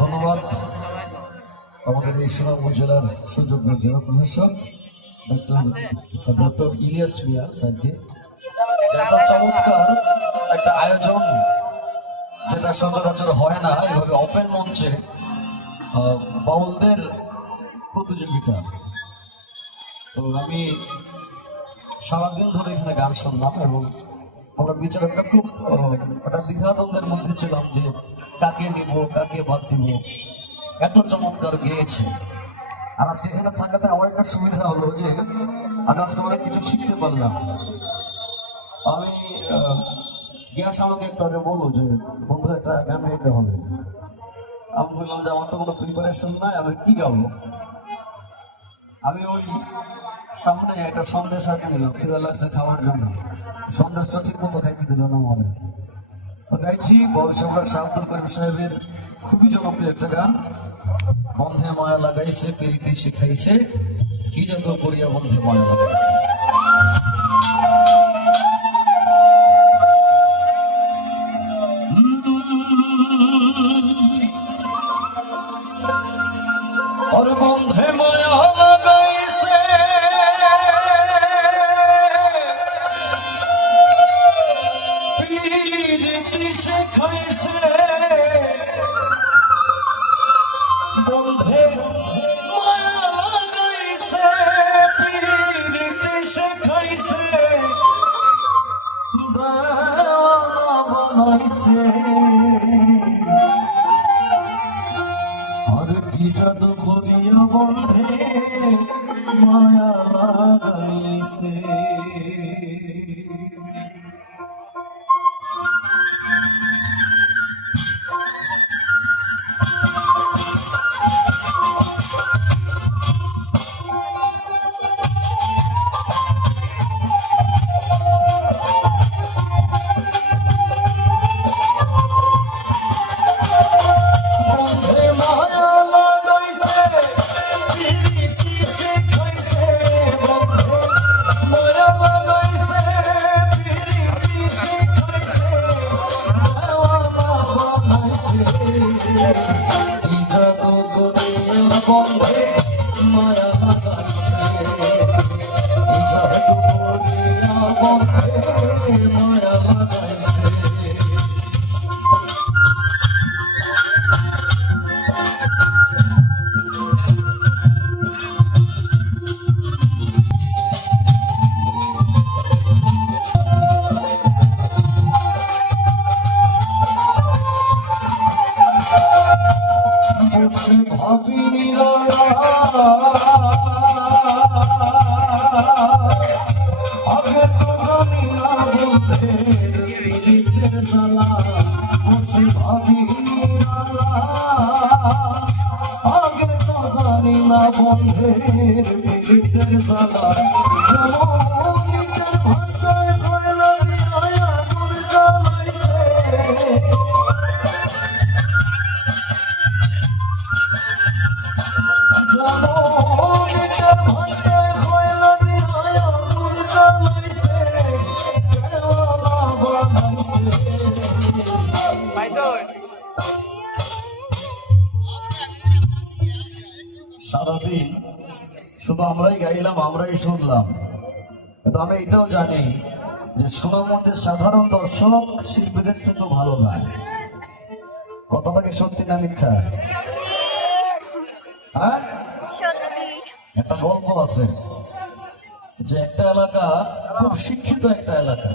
ধন্যবাদ। আমাদের এই সুনামগঞ্জ জেলার সুযোগ্য জেলা প্রশাসক ডক্টর ডক্টর ইলিয়াস মিয়া স্যারকে। এত চমৎকার একটা আয়োজন, যেটা সচরাচর হয় না, এভাবে ওপেন মঞ্চে বাউলদের প্রতিযোগিতা। তো আমি সারাদিন ধরে এখানে গান শুনলাম এবং আমরা বিচারকটা খুব একটা দ্বিধাদ্বন্দ্বের মধ্যে ছিলাম যে কাকে নিব, কাকে বাদ দিব? এত চমৎকার গেয়েছে। আর আজকে এখানে থাকাতে আমার একটা সুবিধা হলো যে, আমি আজকে অনেক কিছু শিখতে পারলাম। আমি গ্যাস আমাকে একটু আগে বলল যে, বন্ধু, একটা গান গাইতে হবে। আমি বললাম যে, আমার তো কোনো প্রিপারেশন নাই, আমি কি গাবো? আমি ওই সামনে একটা সন্দেশ হাতে নিলাম, খিদে লাগছে খাওয়ার জন্য। সন্দেশটা ঠিক মতো খাইতে দিল না মনে। গাইছি বংশমরা শাহাদুর করিম সাহেবের খুবই জনপ্রিয় একটা গান। বন্ধে মায়া লাগাইছে, পেরিতে শিখাইছে। কি যত করিয়া বন্ধে মায়া লাগাইছে। শিখাইছে দেওয়ানা বানাইছে আর কি জাদু করিয়া বন্ধে মায়া লাগাইছে। বন্ধে বন্ধের প্রীতের জ্বালা সারাদিন। শুধু আমরাই গাইলাম আমরাই শুনলাম। কিন্তু আমি এটাও জানি যে সুনামন্দির সাধারণ দর্শক শিল্পীদের থেকেও ভালো গায় কথাটা কি সত্যি না মিথ্যা? হ্যাঁ? একটা গল্প আছে যে একটা এলাকা খুব শিক্ষিত একটা এলাকা।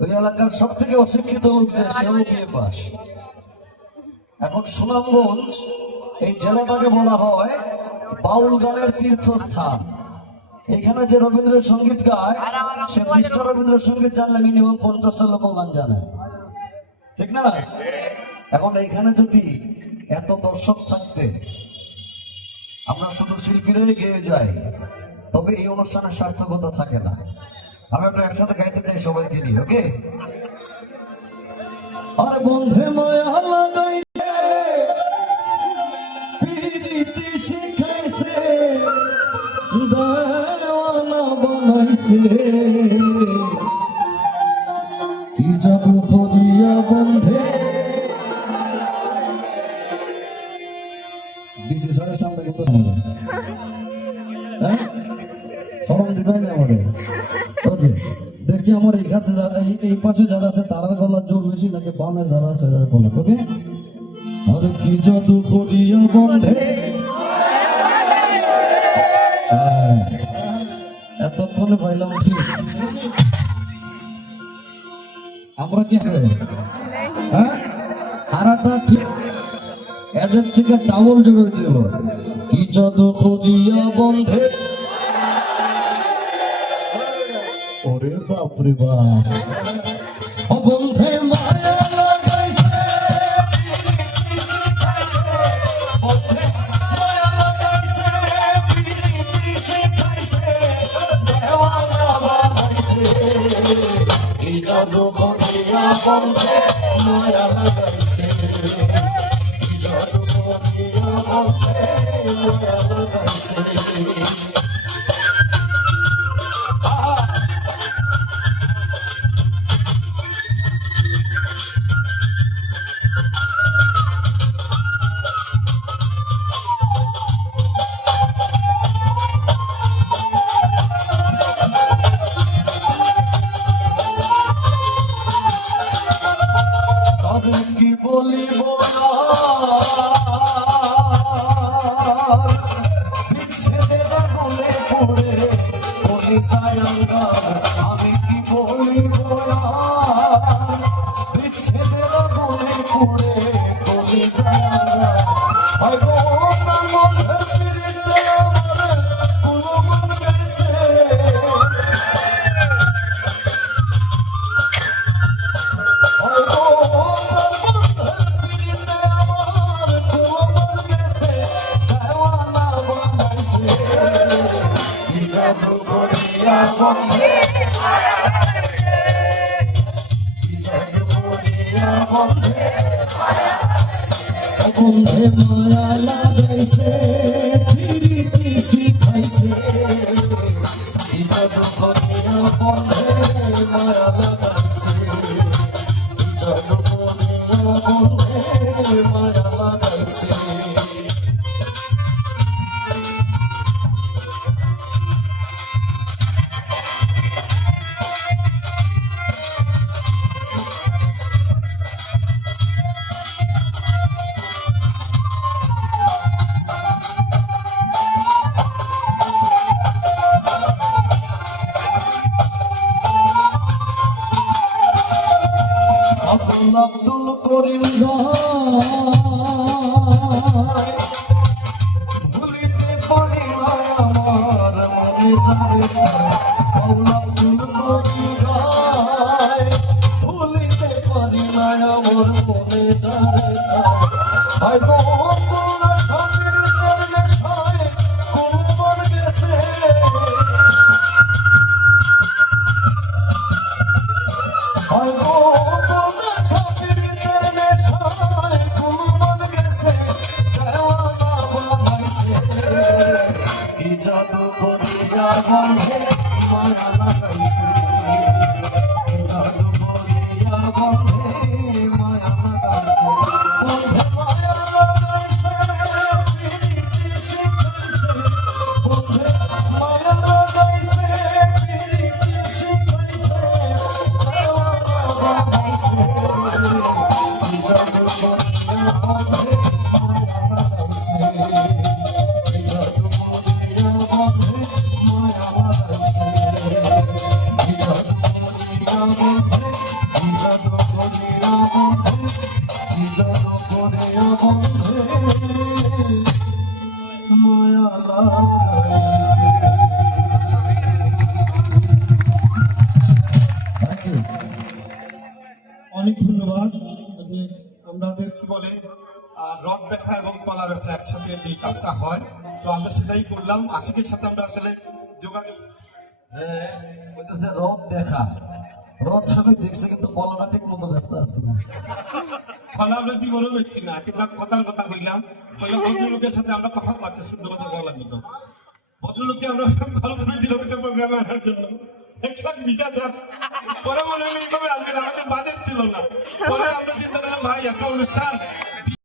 ওই এলাকার সব থেকে অশিক্ষিত লোক যে সেও বিয়ে পাস। এখন সুনামগঞ্জ এই জেলাটাকে বলা হয় বাউল গানের তীর্থস্থান। এখানে যে রবীন্দ্রসঙ্গীত গায়, সে বিশটা রবীন্দ্রসঙ্গীত জানলে মিনিমাম পঞ্চাশটা লোক গান জানে। ঠিক না? এখন এইখানে যদি এত দর্শক থাকতে, আমরা শুধু শিল্পীরাই গেয়ে যাই, তবে এই অনুষ্ঠানের সার্থকতা থাকে না। আমি একটা একসাথে গাইতে চাই সবাইকে নিয়ে, ওকে? আর বন্ধে সামনে। হ্যাঁ? সরম দিবেন না আমাদের ওকে দেখি আমার এই কাছে যারা এই পাশে যারা আছে তারার জোর বেশি নাকি বামে যারা আছে গলা ওকে? আরে কি জাদু করিয়া বন্ধে? হ্যাঁ, এতক্ষণে পাইলাম ঠিক। আমরা কি আছে? হ্যাঁ? হারাটা ঠিক এদের থেকে ডাবল জোরে দিব কি জাদু করিয়া বন্ধে? ওরে বাপ। রে বাপ বন্ধে মায়া লাগাইছে মায়া লাগাইছে করিয়া বন্ধে মায়া লাগাইছে তবে আগুনে পুড়ে বলে বন্ধে মায়া। লাগাইছে ফিরিতি শিখাইছে। আব্দুল করিম করিয়া গন্ধে মায়া লাগাইছে। কি রথ দেখা এবং কলা বেচা একসাথে যে কাজটা হয় তো আমরা সেটাই করলাম। আশিকের সাথে আমরা আসলে যোগাযোগ হ্যাঁ, রথ দেখা। রথ আমি দেখছি কিন্তু কলাটা ঠিক মতো ব্যস্ত আসছে না। ফলে আমরা জীবনও বেচছি না। আজকে যা কথার কথা কইলাম। বললাম ভদ্রলোকের সাথে আমরা কথা পাচ্ছি শুদ্ধ ভাষা বলা লাগবে তো ভদ্রলোককে আমরা কল করেছিলাম একটা প্রোগ্রামে আনার জন্য। এক লাখ বিশ হাজার পরে মনে হলো এইভাবে আসবে আমাদের বাজেট ছিল না। পরে আমরা চিন্তা করলাম ভাই একটা অনুষ্ঠান।